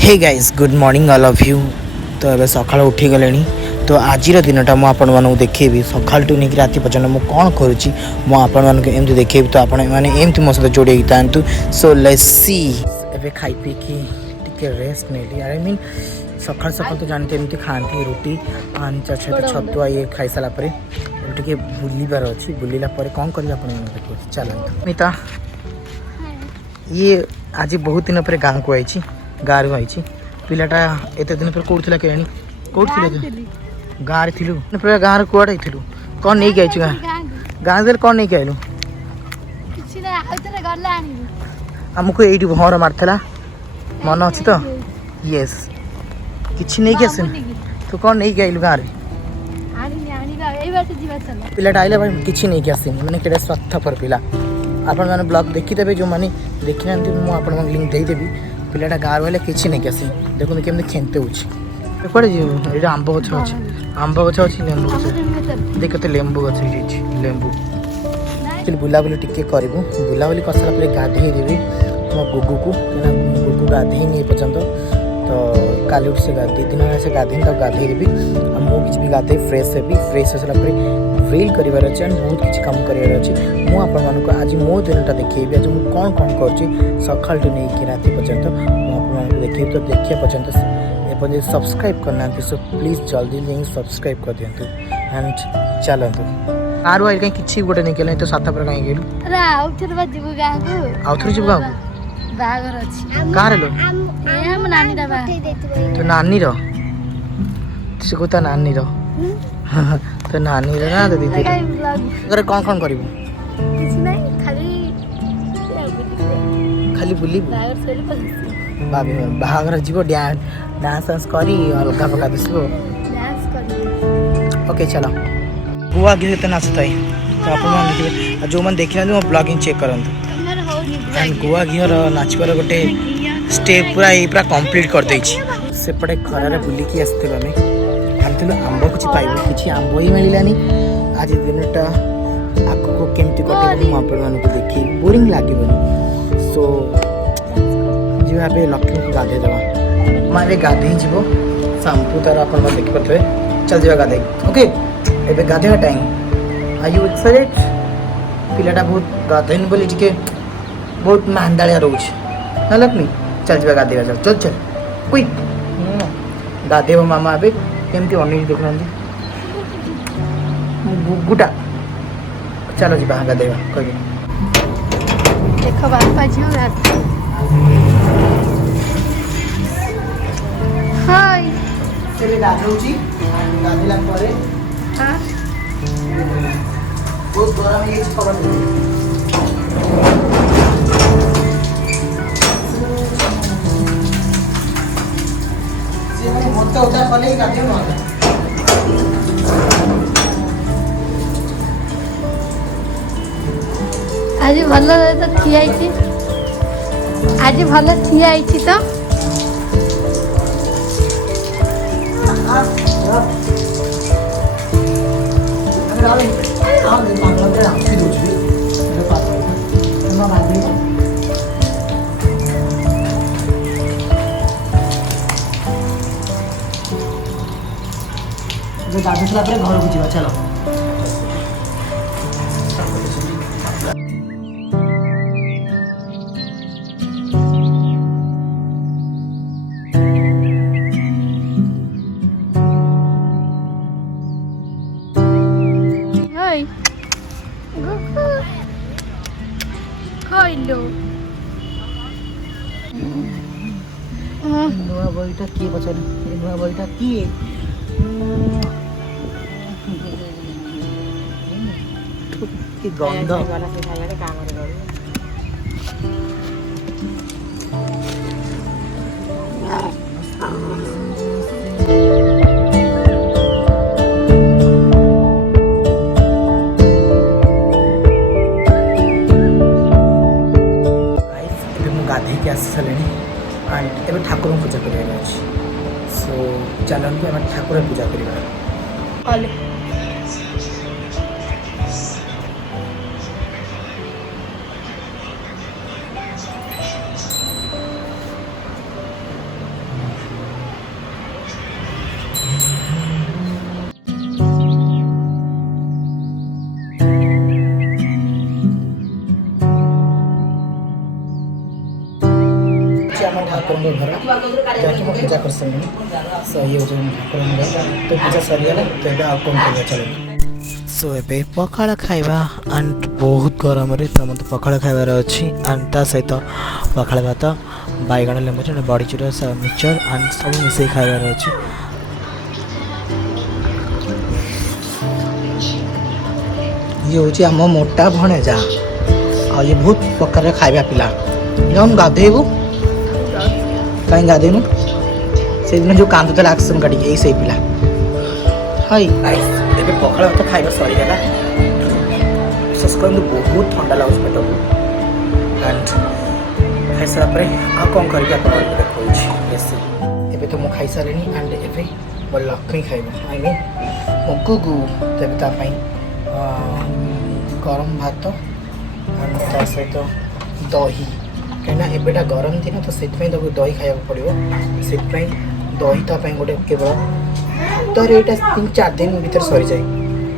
Hey guys good morning all of you. तो ये सकाल उठी गले तो आज दिनटा मुझे देखी सकाल टू नहीं राति पर्यटन मुझे कौन करुच्ची मुझे देखी तो आपने मो सहित जोड़े था। सो लेट्स सी एबे खाई पी की रेस्ट नहीं आई मीन सकाल सकाल तो जानते एमती खाती रुटी छतुआ ये खाई सारापर टे बुलबार अच्छी बुलला कौन कर देखो चलते मिता ये आज बहुत दिन पर गाँव को आई गाँव रू आई पिलाटा एत दिन पर कौन के कौटी गाँव में थिलु पूरा गाँव कौड़े थी कौन नहीं आई गाँव कौन नहीं आइलु आमको ये भौर मारला मन अच्छी तो येस कि नहीं आस तू कौन नहीं आइलु गाँव पिलाटा आइला भाई किसी नहीं आसनी मैंने कि स्वार्थपर पिला आपण मैंने ब्लॉग देखीदे जो मैंने देखी ना मुझे लिंक देदेवी पिलाटा गाँव वाले किसी नहीं आसी देखते केमती खेते होड़े ये आंब गछ अच्छी आंब गछ अच्छी लेंबू गछ देख के लेंबू गछ लेंबू एक्चुअली बुलाबुली टिके करूँ बुलाबुली कर सारा गाधे देवी मो गुगु को गुगु गाधेनी पर्यंत तो काली उठ से दी दिन से गाधेनी तो गाधे देवी मुझे भी गाधे फ्रेश हेबी फ्रेश हो सारापर रील करार अच्छे एंड बहुत किसी कम करार अच्छे मुझे आज मो दिनटा देखी आज मुझे कौन कौन कर सकाल टू नहीं राति पर्यंत मुझे देखी तो देखिए पर्यंत सब्सक्राइब करना सो प्लीज जल्दी लिंक सब्सक्राइब कर दिंतु एंड चलतु आर वाइल कहीं किसी गोटे नहीं कल तो सात पर कहीं गेलु आउ थोड़ी जीव गाँव कहाँ लो तो नानी रो से को नानी रो तो नानी रो ना तो दीदी घर कौन कौन कर खाली बुल बाहर जीव डांस डांस कर अलग पका दिस ओके चलो गुआ घी तो नाचता है तो आप जो मैंने देखी ना ब्लॉगिंग चेक करूँ गुआ घी नाचबार गोटे स्टेप पूरा कंप्लीट कर सेपटे खरार बुलिकी आसलु आम भावलु आंब किसी पाइब किसी आंब ही मिलानी आज दिनटा आगक केमती कटे मुझे देखी बोरिंग लगे सो जी भावे लक्ष्मी को गाधे देवा माँ गाधे जीव शांपू तार आप देखिपे चल जा गाधे ओके एबे गाधेवा टाइम आई यू एक्साइटेड पिलाटा बहुत गाधेन बोली टिके बहुत मांदालिया रोच ना लक्ष्मी चल जा गाधेवा चल चल चल क्विक गाधेव मामा ए केमती अनेक देखुना गुटा चलो जी गाधेवा कह देख बापा झील हाय गाधौची गाधेला परे बहुत गरम है खबर मोटा होता कले गाधे आज भल तो ठिया आज भल ठिया तो गाधे सारा घर को जा चलो नुआ बईटा किए पचार नुआ बईटा किए गंध गाधे के आसी सारे एंड ए ठाकुर पूजा कर सो चलते आम ठाकुर पूजा कर ठाकुर घर जहाँकि मुझे पूजा कर सारे सो ये हूँ ठाकुर घर तो पूजा सरीगला तो ये आउ कौन कर चलो सो ए पखाड़ खाइबा एंड बहुत गरम तो मत पखाड़ खाइबार अच्छी एंड ता सहित पखाड़ भात बैगण लेंबू बड़ी चूरा मिक्सचर एंड सब मिसे खाइबार अच्छी ये हूँ आम मोटा भणेजा और ये बहुत प्रकार खाइबा पिला जौन गाधेबू कहीं गाधेनु से दिन जो कांदुला एक्शन काटिक यही से पिला हाई ଏବେ ପଖାଳ ଭାତ ଖାଇବା ସରିଗଲା ବିଶେଷ କରନ୍ତୁ ବହୁତ ଥଣ୍ଡା ଲାଗୁଛି ପେଟକୁ ଆଣ୍ଡ ଖାଇସାରିଲା ପରେ ଆଉ କ'ଣ କରିବି ଆପଣଙ୍କୁ ଦେଖାଉଛି ବେଶୀ ଏବେ ତ ମୁଁ ଖାଇସାରିଲିଣି ଆଣ୍ଡ ଏବେ ମୋ ଲକ୍ଷ୍ମୀ ଖାଇବ ଆଇ ମିନ୍ ମୋ ଗୁଗୁ ତେବେ ତା ପାଇଁ ଗରମ ଭାତ ଆଣ୍ଡ ତା ସହିତ ଦହି କାହିଁକିନା ଏବେଟା ଗରମ ଦିନ ତ ସେଥିପାଇଁ ତାକୁ ଦହି ଖାଇବାକୁ ପଡ଼ିବ ସେଥିପାଇଁ ଦହି ତା ପାଇଁ ଗୋଟେ କେବଳ तो ये 3-4 दिन भीतर सरी जाए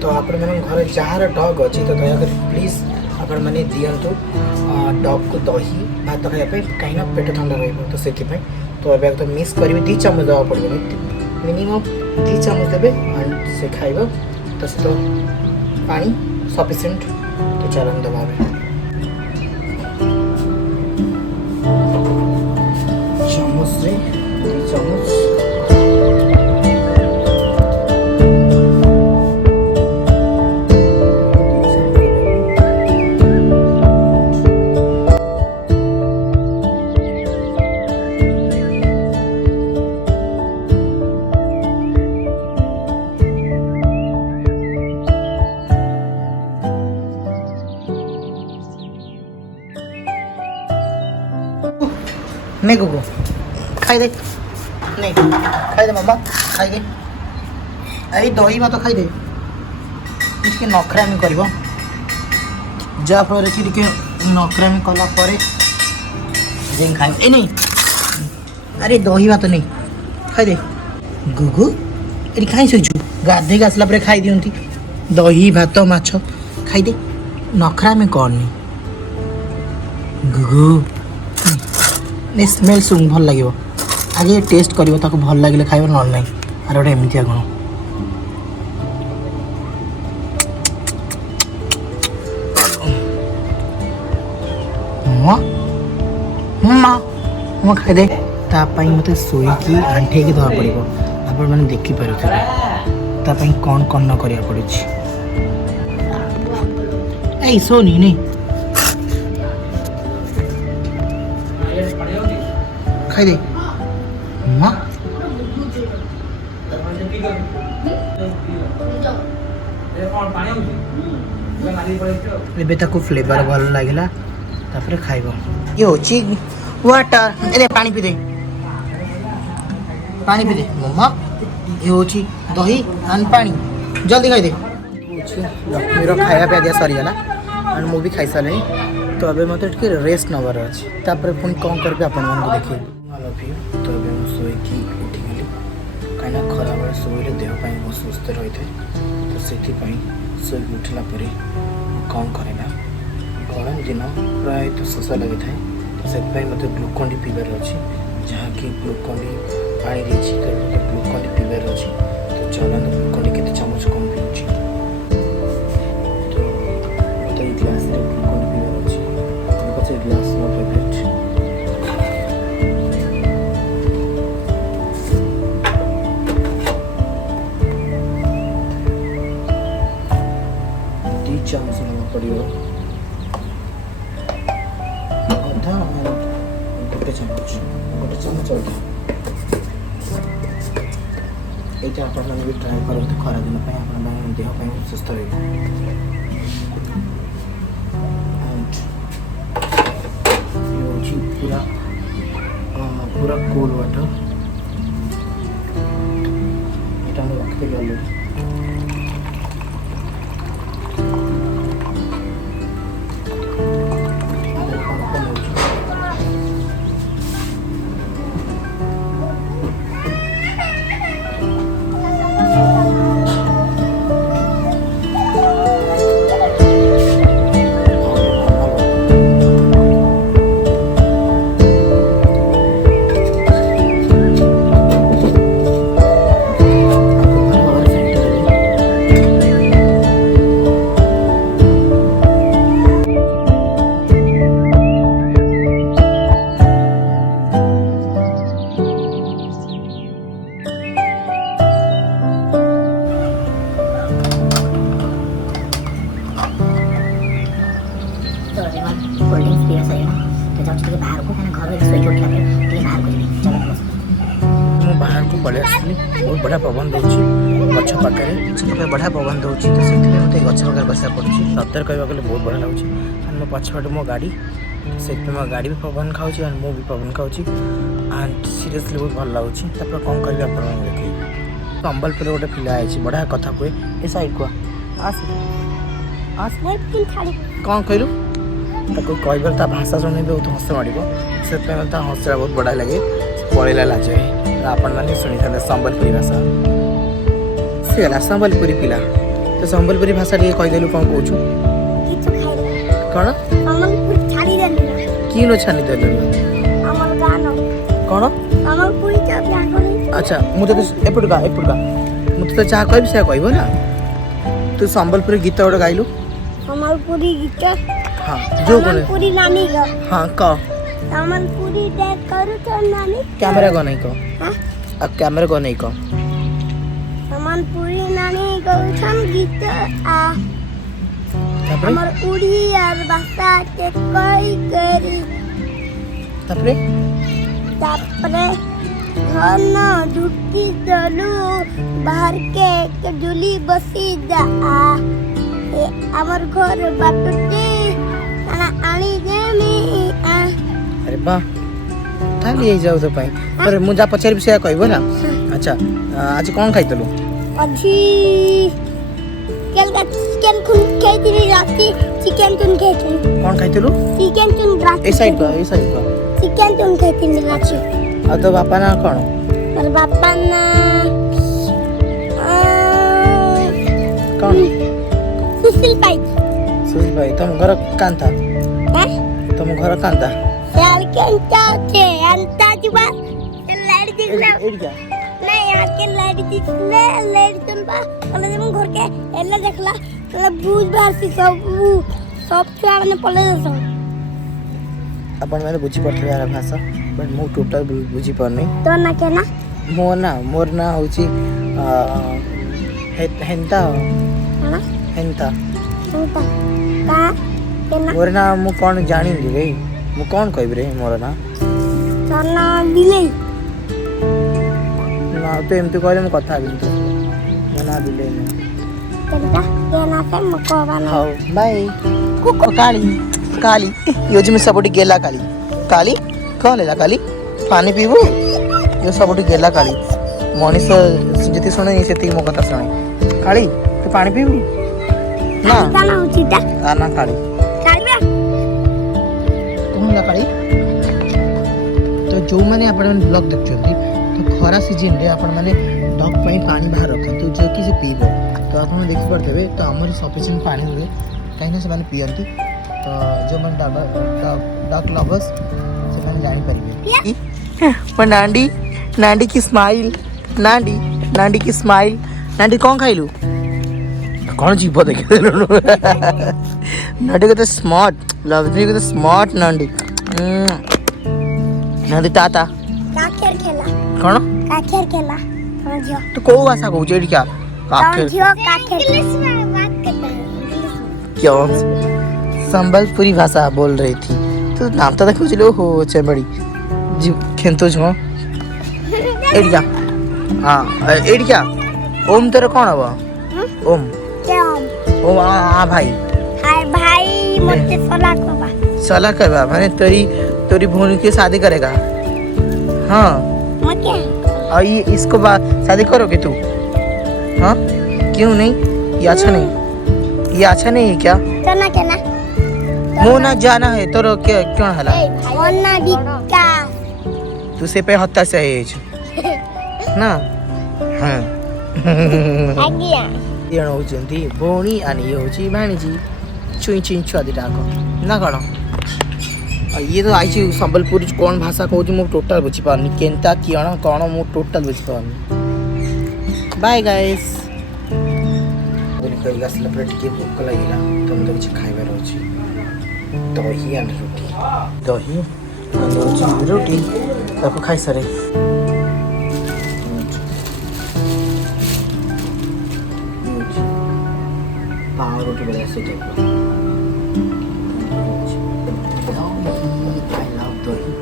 तो आपण मैंने घर जार डग अच्छी तो दयाक प्लीज आपण मैंने दिंतु डग को दही भात खायापी कहीं पेट ठंडा रही तो से तो ए तो मिक्स करी 2 चामच देवा पड़ो मिनिमम 2 चामच देवे एंड से खाइब तो पानी सफिसीयंट तो चलन दबा चामच 2 चामच नहीं गुगु खाई दे नहीं खाई दे मम्मा खाई दे आई दही भात खाई दे इसके नखरामी कर जहाँफल कि नखरामी कला खाए ए नहीं अरे दही भात नहीं खाई दे गुगु ये कहीं शोचु गाधे आसला खाई दिखती दही भात माछ खाई दे नखरामी करनी गुगु स्मेल सुन भल लगे आगे टेस्ट कर भल लगे खाइब ना ना आर गोटे एमतिया गुण खाईदे तापाई मत शोईकी आंठेकी दवा पड़ो आपण मैंने देखिपारे तापाई कौन कौन न करिया पड़ी ऐ सोनी नहीं खाई दे माँ एबे फ्लेवर भल लगे खाइब ये होची वाटर ए पानी पी दे मम्मा ये होची दही एंड पानी जल्दी खाई दे लक्ष्मी खाया पिया सरीगला एंड मुझे खाई सारे तो अबे मत रेस्ट नबार अच्छे पुणी कौन करके आपण देखिए तो अभी शोकी उठिगली कहीं खरा बेले शोले देहपाई बहुत सुस्थ रही है तो से शोक उठला कौन करे ना गरम दिन प्राय तो शोष लगी था तो से मत ग्लूकोन डी पीबार अच्छी जहाँकि ग्लूकोन डी पानी देती तो ग्लूकोन डी पीबार अच्छी तो चलन ग्लूकोन डी के चामच कम पीऊँगी तो मत ग्लास ग्लूकोन डी पीबार अच्छी बिकज ग्लास मो फेवरेट चामच लेना पड़ो अधा गोटे चामच अधा यहाँ आप भी ट्राए करते खरा दिन देहपाई सुस्थ रही पूरा पूरा कोल्ड वाटर यहाँ रखिदेवी अलरेडी पलि आसली बहुत बढ़िया पवन दौर गछ पाखे बढ़िया पवन दौर तो से मत गछ पाखे बसा पड़ी सतर कह गले बहुत बढ़िया लगे एंड मो पछपटे मो गाड़ी से मो गाड़ी भी पवन खाऊँ एंड मु भी पवन खाऊँ एंड सीरियसली बहुत भल लगुच कौन करी आप देखिए संबलपुर गोटे पिला है बढ़िया कथा कहे ए साइड को आस आस कौन कहलु कहबार ता भाषा शुणी बहुत हस माड़ से हसरा बहुत बढ़िया लगे पलैला लाज आपण मैंने शुणी था संबलपुरी भाषा सी गला संबलपुरी पिला तो संबलपुरी भाषा टे कहीदेलु कौन कौन कौन कि छानी देलु कौन अच्छा मुझे एपट का मुझे जहाँ कह कह ना तू संबलपुरी गीत गोटे गाइलु संबलपुरी गीत हाँ जो संबलपुरी नानी ग हाँ कह संबलपुरी देख करू तो नानी कैमरा को नहीं कह हां अब कैमरा को नहीं कह संबलपुरी नानी गौछन गीत आ हमर उड़ी और भाषा के कोई करी तापरे घन ढुकी दलु बाहर के डुली बसी जा ए हमर घर बाटुटी आनी जेमी अरे वाह ताली ये जाऊ तो पाई पर मुझा पचार से कहबो ना अच्छा आज कौन खाइतलु अजी केलका चिकन खुन खाइतिनी राती चिकन तुन खाइतिनी कौन खाइतलु चिकन तुन राती ए साइड को चिकन तुन खाइतिनी राती आ तो बापा ना कौन पर बापा ना कौन सुशील भाई तुम घर कांता हैं तुम घर कांता यार केंटा छे अंता जुबा लड़ी दिखला एडिया नहीं यार के लड़ी दिखले लड़ी तुनबा पले हम घर के एला देखला मतलब बुझ बासी सब छुआ माने पले दस अपन मैंने बुझी पड़थे यार भाषा बट मो टोटल बुझी पड़नी तो ना केना मोर ना होची हेंता हां हेंता का केना मोर ना मु कौन जानी रे मु कौन कहबी रे मोर ना चना बिले ना तो एमती कहले मु कथा बिन तो ना बिले ना केना केना से मको बना हां बाय काली योज में सबटी गेला काली कौन लेला काली पानी पीबू यो सबटी गेला काली मनीष जति सुने सेति मो कथा सुने काली तू पानी पीबू ना गाना उचिता ना काली कालिया कौन ला काली तो जो माने आपण ब्लॉग देखछथि तो खरा सीजन रे आपण माने डॉग पई पानी बाहर रखंतु जो कि से पीबो तो आपण देखि परथबे तो हमर सफिशिएंट पानी हुए कहीं से माने पियंती तो जो मन डॉग लवर्स से माने जानि परिबे पर नांडी की स्माइल नांडी की स्माइल नांडी कौन खाइलु कौन जीव देखे नांडी को तो स्मार्ट लवली को तो स्मार्ट नांडी ताता काखेर खेला कौन काखेर खेला जियो तो को भाषा कहू जेडी क्या काखेर जियो काखेर इंग्लिश में बात करते हैं क्यों संबलपुरी भाषा बोल रही थी तो नाम तो देखो चलो हो चेबड़ी जी खेंतो छो एडिया हां एडिया ओम तेरे कौन हबो ओम ओम आ भाई हाय भाई मोटे सला कहबा माने तोरी भौनी के शादी करेगा हां मके और ये इसको शादी करोगे तू हाँ क्यों नहीं ये अच्छा नहीं है क्या तो ना केना मोना जाना है तो क्यों हला मोना डिक्का तू से पे हत्ता से है ना हाँ आज्ञा ये होचंती भौणी आनी ये होची भाणीजी चुई छुआ दिटा को ना कौन ये तो आई संबलपुर कौन भाषा कहूँ मु टोटल बुझी पारनी केनता किण कौन मु टोटल बुझी पारनी बाय गाइस आसला पर टिके भूख लगिला तो मतलब कुछ खाइबार अछि दही एंड रोटी ताको खाइ सरे पाव रोटी बड़ा से टाइप I love दही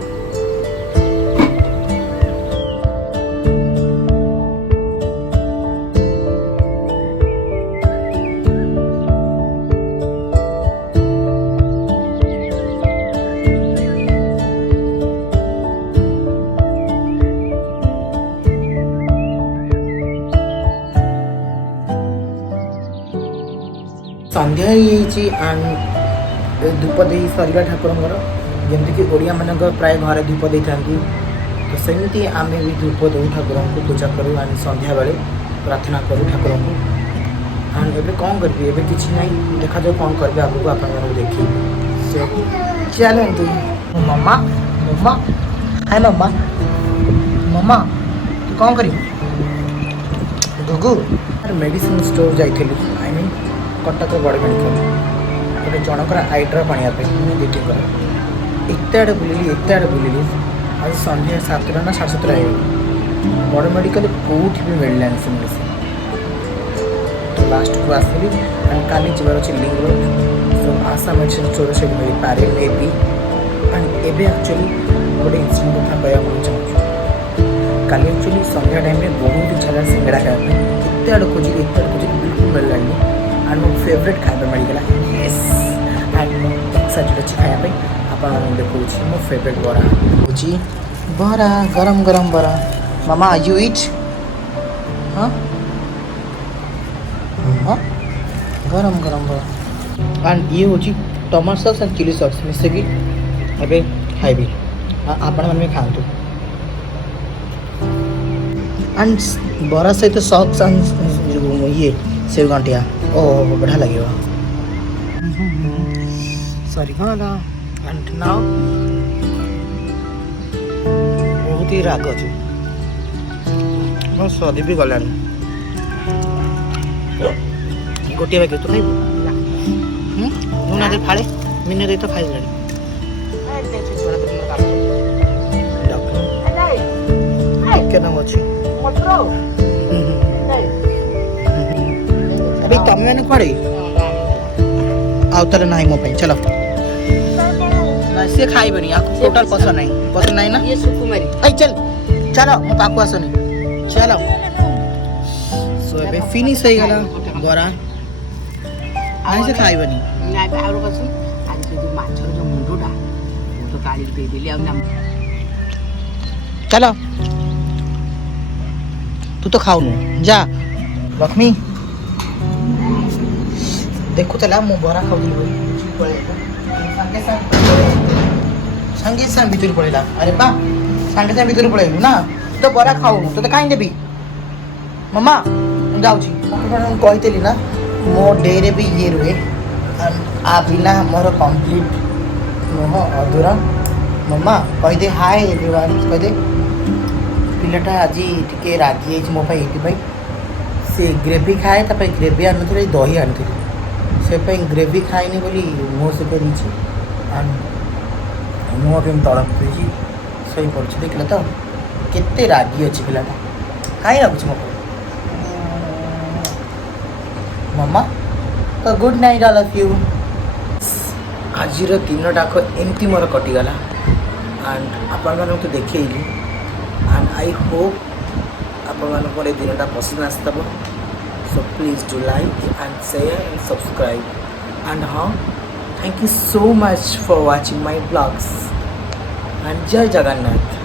ସନ୍ଧ୍ୟା ହେଇଯାଇଛି ଆଣ୍ଡ ଧୂପ ଦେଇ ସରିଲା ଠାକୁରଙ୍କର ଯେମିତିକି ଓଡ଼ିଆ ମାନଙ୍କ ପ୍ରାୟ ଘରେ ଧୂପ ଦେଇଥାନ୍ତି ତ ସେମିତି ଆମେ ବି ଧୂପ ଦେଉ ଠାକୁରଙ୍କୁ ପୂଜା କରୁ ଆଣ୍ଡ ସନ୍ଧ୍ୟାବେଳେ ପ୍ରାର୍ଥନା କରୁ ଠାକୁରଙ୍କୁ ଆଣ୍ଡ ଏବେ କ'ଣ କରିବି ଏବେ କିଛି ନାହିଁ ଦେଖାଯାଉ କ'ଣ କରିବି ଆଗକୁ ଆପଣମାନଙ୍କୁ ଦେଖିବି ସେ ଚାଲନ୍ତୁ ମମା ମମା ହାଏ ମମା ମମା ତୁ କ'ଣ କରିବୁ ଗୁଗୁ ମେଡ଼ିସିନ ଷ୍ଟୋର ଯାଇଥିଲି ଆଇ ମିନ୍ କଟକ ବଡ଼ ମେଡ଼ିକାଲ ଗୋଟେ ଜଣଙ୍କର ଆଇ ଡ୍ରପ୍ ଆଣିବା ପାଇଁ ମୁଁ ଦିଦିଙ୍କର ଏତେ ଆଡ଼େ ବୁଲିଲି ଆଜି ସନ୍ଧ୍ୟା 7ଟା ନା 7:30 ହେଇଗଲା ବଡ଼ ମେଡ଼ିକାଲ କେଉଁଠି ବି ମିଳିଲାନି ସେ ମେଡ଼ିସିନ ତ ଲାଷ୍ଟକୁ ଆସିଲି ଆଣ୍ଡ କାଲି ଯିବାର ଅଛି ଲିଙ୍କ୍ ରୋଡ଼ ସୋ ଆଶା ମେଡ଼ିସିନ ଷ୍ଟୋର ସେଠି ମିଳିପାରେ ମେ ବି ଆଣ୍ଡ ଏବେ ଆକ୍ଚୁଆଲି ଗୋଟେ ଇନସିଡେଣ୍ଟ କଥା କହିବାକୁ ଚାହୁଁଛୁ କାଲି ଆକ୍ଚୁଆଲି ସନ୍ଧ୍ୟା ଟାଇମ୍ରେ ବହୁତ ଇଚ୍ଛା ହେଲା ସିଙ୍ଗଡ଼ା ଖାଇବା ପାଇଁ ଏତେ ଆଡ଼େ ଖୋଜିଲି ବିଲକୁଲ ମିଳିଲାନି ଆଣ୍ଡ ମୋ ଫେଭରେଟ୍ ଖାଇବା ମିଳିଗଲା ୟେସ୍ ଆଣ୍ଡ ମୁଁ ଏକ୍ସାଇଟେଡ୍ ଅଛି ଖାଇବା ପାଇଁ ଆପଣମାନଙ୍କୁ ଦେଖାଉଛି ମୋ ଫେଭରେଟ୍ ବରା ହେଉଛି ବରା ଗରମ ଗରମ ବରା ମାମା ୟୁ ଇଟ୍ ହଁ ହଁ ଗରମ ଗରମ ବରା ଆଣ୍ଡ ଇଏ ହେଉଛି tomato sauce and chilli sauce ମିଶିକି ଏବେ ଖାଇବି ଆପଣମାନେ ଖାଆନ୍ତୁ ଆଣ୍ଡ ବରା ସହିତ ସକ୍ସ ଇଏ ସେଉ ଗଣ୍ଠିଆ ଓ ବଢ଼ିଆ ଲାଗିବ ସରିଗଲା ଆଣ୍ଡ ନାଓ ବହୁତ ହି ରାଗ ଅଛି ମୋ ସରି ବି ଗଲାଣି ଗୋଟିଏ ବାକି ତୁ ଖାଇବୁ ମୁଁ ନା ଫାଳେ ମିନେ ଦେଇ ତ ଖାଇଦେଲାଣି ଟିକେ ନାମ ଅଛି अभी तमें मैंने कुआड़े आवतारे नहीं मो पे चलो ना से खाइबनी आपको टोटल पसंद नहीं ना ये सुकुमारी ए चल चलो मो पाकु आसनी चलो सो एबे फिनिश हो गला बरा नहीं से खाइबनी ना आरो पसंद आज से जो माछर जो मुंडोडा वो तो काली दे देली अब ना चलो तू तो खाऊनु जा लक्ष्मी देखुला मु बरा खाऊली संगे संग भितर पड़ेगा अरे बा संगे संग भितर पड़ेलु ना तो बरा खाऊ तो कहीं देबी मम्मा जाऊँगी कही ना मो डे रे भी ये रुए आ बिना मोर कंप्लीट नुह अधूरा मम्मा कहीदे हाय एवरीवन कहीदे पिलाटा आज टिके रागी मो ये से ग्रेवी खाए तापर ग्रेवी आनी दही आनी से ग्रेवी खाएनी बोली मुँह से कर मुँह के तड़प शई पड़ देखल तो केते रागी अच्छी पिलाटा कहीं लगुच मो मम्मा तो good night all of you आज दिन टाक एमती मोर कटिगला एंड आपण तो देखली एंड आई होप आपण दिनटा पसंद आसतब so please do like and share and subscribe and हाँ thank you so much for watching my blogs and जय जगन्नाथ।